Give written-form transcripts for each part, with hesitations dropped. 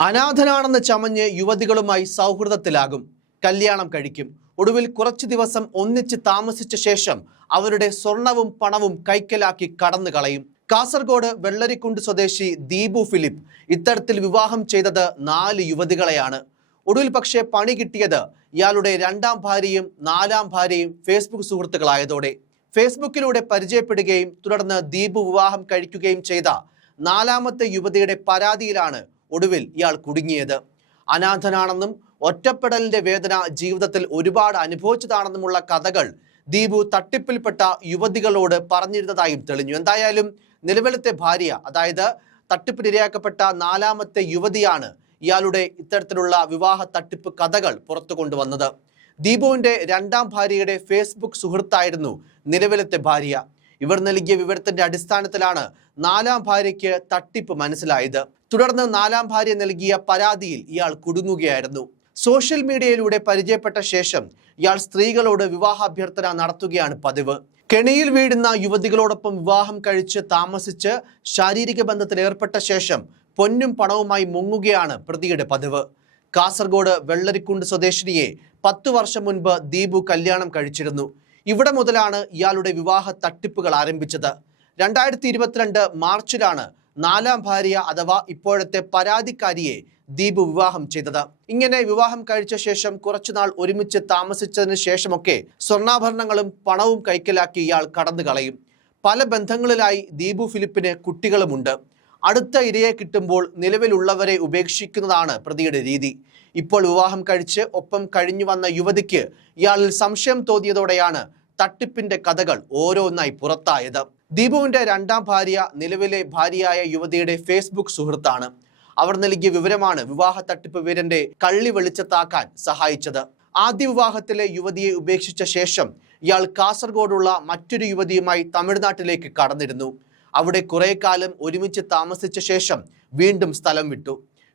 അനാഥനാണെന്ന് ചമഞ്ഞ് യുവതികളുമായി സൗഹൃദത്തിലാകും, കല്യാണം കഴിക്കും. ഒടുവിൽ കുറച്ചു ദിവസം ഒന്നിച്ച് താമസിച്ച ശേഷം അവരുടെ സ്വർണവും പണവും കൈക്കലാക്കി കടന്നു കളയും. കാസർഗോഡ് വെള്ളരിക്കുണ്ട് സ്വദേശി ദീപു ഫിലിപ്പ് ഇത്തരത്തിൽ വിവാഹം ചെയ്തത് 4 യുവതികളെയാണ്. ഒടുവിൽ പക്ഷേ പണി കിട്ടിയത് ഇയാളുടെ 2ാം ഭാര്യയും 4ാം ഭാര്യയും ഫേസ്ബുക്ക് സുഹൃത്തുക്കളായതോടെ. ഫേസ്ബുക്കിലൂടെ പരിചയപ്പെടുകയും തുടർന്ന് ദീപു വിവാഹം കഴിക്കുകയും ചെയ്ത 4ാമത്തെ യുവതിയുടെ പരാതിയിലാണ് ഒടുവിൽ ഇയാൾ കുടുങ്ങിയത്. അനാഥനാണെന്നും ഒറ്റപ്പെടലിന്റെ വേദന ജീവിതത്തിൽ ഒരുപാട് അനുഭവിച്ചതാണെന്നുമുള്ള കഥകൾ ദീപു തട്ടിപ്പിൽപ്പെട്ട യുവതികളോട് പറഞ്ഞിരുന്നതായും തെളിഞ്ഞു. എന്തായാലും നിലവിലത്തെ ഭാര്യ, അതായത് തട്ടിപ്പിനിരയാക്കപ്പെട്ട 4ാമത്തെ യുവതിയാണ് ഇയാളുടെ ഇത്തരത്തിലുള്ള വിവാഹ തട്ടിപ്പ് കഥകൾ പുറത്തു കൊണ്ടുവന്നത്. ദീപുവിന്റെ 2ാം ഭാര്യയുടെ ഫേസ്ബുക്ക് സുഹൃത്തായിരുന്നു നിലവിലത്തെ ഭാര്യ. ഇവർ നൽകിയ വിവരത്തിന്റെ അടിസ്ഥാനത്തിലാണ് 4ാം ഭാര്യയ്ക്ക് തട്ടിപ്പ് മനസ്സിലായത്. തുടർന്ന് 4ാം ഭാര്യ നൽകിയ പരാതിയിൽ ഇയാൾ കുടുങ്ങുകയായിരുന്നു. സോഷ്യൽ മീഡിയയിലൂടെ പരിചയപ്പെട്ട ശേഷം ഇയാൾ സ്ത്രീകളോട് വിവാഹാഭ്യർത്ഥന നടത്തുകയാണ് പതിവ്. കെണിയിൽ വീഴുന്ന യുവതികളോടൊപ്പം വിവാഹം കഴിച്ച് താമസിച്ച് ശാരീരിക ബന്ധത്തിൽ ഏർപ്പെട്ട ശേഷം പൊന്നും പണവുമായി മുങ്ങുകയാണ് പ്രതിയുടെ പതിവ്. കാസർഗോഡ് വെള്ളരിക്കുണ്ട് സ്വദേശിനിയെ 10 വർഷം മുൻപ് ദീപു കല്യാണം കഴിച്ചിരുന്നു. ഇവിടെ മുതലാണ് ഇയാളുടെ വിവാഹ തട്ടിപ്പുകൾ ആരംഭിച്ചത്. 2022 മാർച്ചിലാണ് 4ാം ഭാര്യ അഥവാ ഇപ്പോഴത്തെ പരാതിക്കാരിയെ ദീപു വിവാഹം ചെയ്തത്. ഇങ്ങനെ വിവാഹം കഴിച്ച ശേഷം കുറച്ചുനാൾ ഒരുമിച്ച് താമസിച്ചതിന് ശേഷമൊക്കെ സ്വർണ്ണാഭരണങ്ങളും പണവും കൈക്കലാക്കി ഇയാൾ കടന്നു കളയും. പല ബന്ധങ്ങളിലായി ദീപു ഫിലിപ്പിന് കുട്ടികളുമുണ്ട്. അടുത്ത ഇരയെ കിട്ടുമ്പോൾ നിലവിലുള്ളവരെ ഉപേക്ഷിക്കുന്നതാണ് പ്രതിയുടെ രീതി. ഇപ്പോൾ വിവാഹം കഴിച്ച് ഒപ്പം കഴിഞ്ഞു വന്ന യുവതിക്ക് ഇയാളിൽ സംശയം തോന്നിയതോടെയാണ് തട്ടിപ്പിന്റെ കഥകൾ ഓരോന്നായി പുറത്തായത്. ദീപുവിന്റെ 2ാം ഭാര്യ നിലവിലെ ഭാര്യയായ യുവതിയുടെ ഫേസ്ബുക്ക് സുഹൃത്താണ്. അവർ നൽകിയ വിവരമാണ് വിവാഹ തട്ടിപ്പ് വീരന്റെ കള്ളി വെളിച്ചത്താക്കാൻ സഹായിച്ചത്. ആദ്യ വിവാഹത്തിലെ യുവതിയെ ഉപേക്ഷിച്ച ശേഷം ഇയാൾ കാസർഗോഡുള്ള മറ്റൊരു യുവതിയുമായി തമിഴ്നാട്ടിലേക്ക് കടന്നിരുന്നു. അവിടെ കുറെ കാലം ഒരുമിച്ച് താമസിച്ച ശേഷം വീണ്ടും സ്ഥലം വിട്ടു.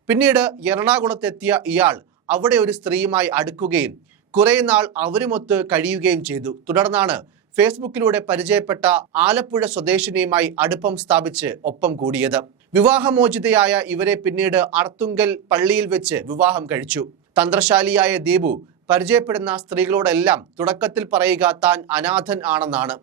പിന്നീട് എറണാകുളത്തെത്തിയ ഇയാൾ അവിടെ ഒരു സ്ത്രീയുമായി അടുക്കുകയും കുറെ നാൾ അവരുമൊത്ത് കഴിയുകയും ചെയ്തു. തുടർന്നാണ് ഫേസ്ബുക്കിലൂടെ പരിചയപ്പെട്ട ആലപ്പുഴ സ്വദേശിനിയുമായി അടുപ്പം സ്ഥാപിച്ച് ഒപ്പം കൂടിയത്. വിവാഹമോചിതയായ ഇവരെ പിന്നീട് അർത്തുങ്കൽ പള്ളിയിൽ വെച്ച് വിവാഹം കഴിച്ചു. തന്ത്രശാലിയായ ദീപു പരിചയപ്പെടുന്ന സ്ത്രീകളോടെല്ലാം തുടക്കത്തിൽ പറയുക താൻ അനാഥൻ ആണെന്നാണ്.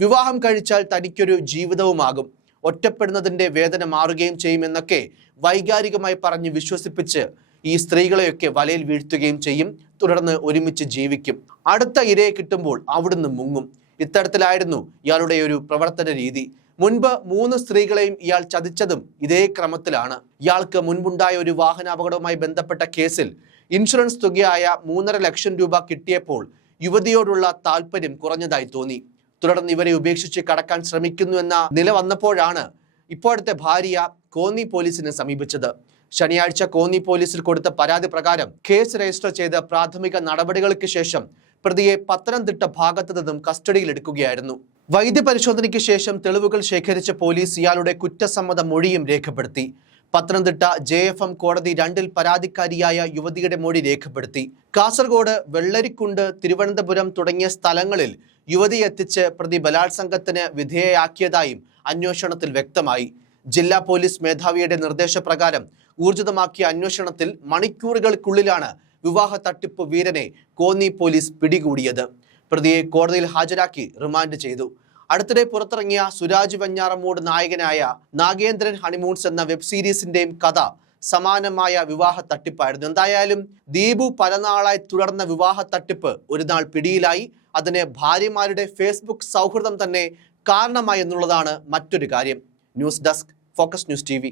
വിവാഹം കഴിച്ചാൽ തനിക്കൊരു ജീവിതവുമാകും, ഒറ്റപ്പെടുന്നതിന്റെ വേദന മാറുകയും ചെയ്യുമെന്നൊക്കെ വൈകാരികമായി പറഞ്ഞ് വിശ്വസിപ്പിച്ച് ഈ സ്ത്രീകളെയൊക്കെ വലയിൽ വീഴ്ത്തുകയും ചെയ്യും. തുടർന്ന് ഒരുമിച്ച് ജീവിക്കും. അടുത്ത ഇരയെ കിട്ടുമ്പോൾ അവിടുന്ന് മുങ്ങും. ഇത്തരത്തിലായിരുന്നു ഇയാളുടെ ഒരു പ്രവർത്തന രീതി. മുൻപ് 3 സ്ത്രീകളെയും ഇയാൾ ചതിച്ചതും ഇതേ ക്രമത്തിലാണ്. ഇയാൾക്ക് മുൻപുണ്ടായ ഒരു വാഹനാപകടവുമായി ബന്ധപ്പെട്ട കേസിൽ ഇൻഷുറൻസ് തുകയായ 3.5 ലക്ഷം രൂപ കിട്ടിയപ്പോൾ യുവതിയോടുള്ള താല്പര്യം കുറഞ്ഞതായി തോന്നി. തുടർന്ന് ഇവരെ ഉപേക്ഷിച്ച് കടക്കാൻ ശ്രമിക്കുന്നു എന്ന നില വന്നപ്പോഴാണ് ഇപ്പോഴത്തെ ഭാര്യ കോന്നി പോലീസിനെ സമീപിച്ചത്. ശനിയാഴ്ച കോന്നി പോലീസിൽ കൊടുത്ത പരാതി പ്രകാരം കേസ് രജിസ്റ്റർ ചെയ്ത് പ്രാഥമിക നടപടികൾക്ക് ശേഷം പ്രതിയെ പത്തനംതിട്ട ഭാഗത്തു നിന്നും കസ്റ്റഡിയിലെടുക്കുകയായിരുന്നു. വൈദ്യപരിശോധനയ്ക്ക് ശേഷം തെളിവുകൾ ശേഖരിച്ച പോലീസ് ഇയാളുടെ കുറ്റസമ്മത മൊഴിയും രേഖപ്പെടുത്തി. പത്തനംതിട്ട JFM കോടതി 2ൽ പരാതിക്കാരിയായ യുവതിയുടെ മൊഴി രേഖപ്പെടുത്തി. കാസർഗോഡ്, വെള്ളരിക്കുണ്ട്, തിരുവനന്തപുരം തുടങ്ങിയ സ്ഥലങ്ങളിൽ യുവതിയെ എത്തിച്ച് പ്രതി ബലാത്സംഗത്തിന് വിധേയയാക്കിയതായും അന്വേഷണത്തിൽ വ്യക്തമായി. ജില്ലാ പോലീസ് മേധാവിയുടെ നിർദ്ദേശപ്രകാരം ഊർജിതമാക്കിയ അന്വേഷണത്തിൽ മണിക്കൂറുകൾക്കുള്ളിലാണ് വിവാഹ തട്ടിപ്പ് വീരനെ കോന്നി പോലീസ് പിടികൂടിയത്. പ്രതിയെ കോടതിയിൽ ഹാജരാക്കി റിമാൻഡ് ചെയ്തു. അടുത്തിടെ പുറത്തിറങ്ങിയ സുരാജ് വെഞ്ഞാറമൂട് നായകനായ നാഗേന്ദ്രൻ ഹണിമൂൺസ് എന്ന വെബ് സീരീസിന്റെയും കഥ സമാനമായ വിവാഹ തട്ടിപ്പായിരുന്നു. എന്തായാലും ദീപു പല നാളായി തുടർന്ന വിവാഹ തട്ടിപ്പ് ഒരു നാൾ പിടിയിലായി. അതിന് ഭാര്യമാരുടെ ഫേസ്ബുക്ക് സൗഹൃദം തന്നെ കാരണമായി എന്നുള്ളതാണ് മറ്റൊരു കാര്യം. News desk, focus news TV.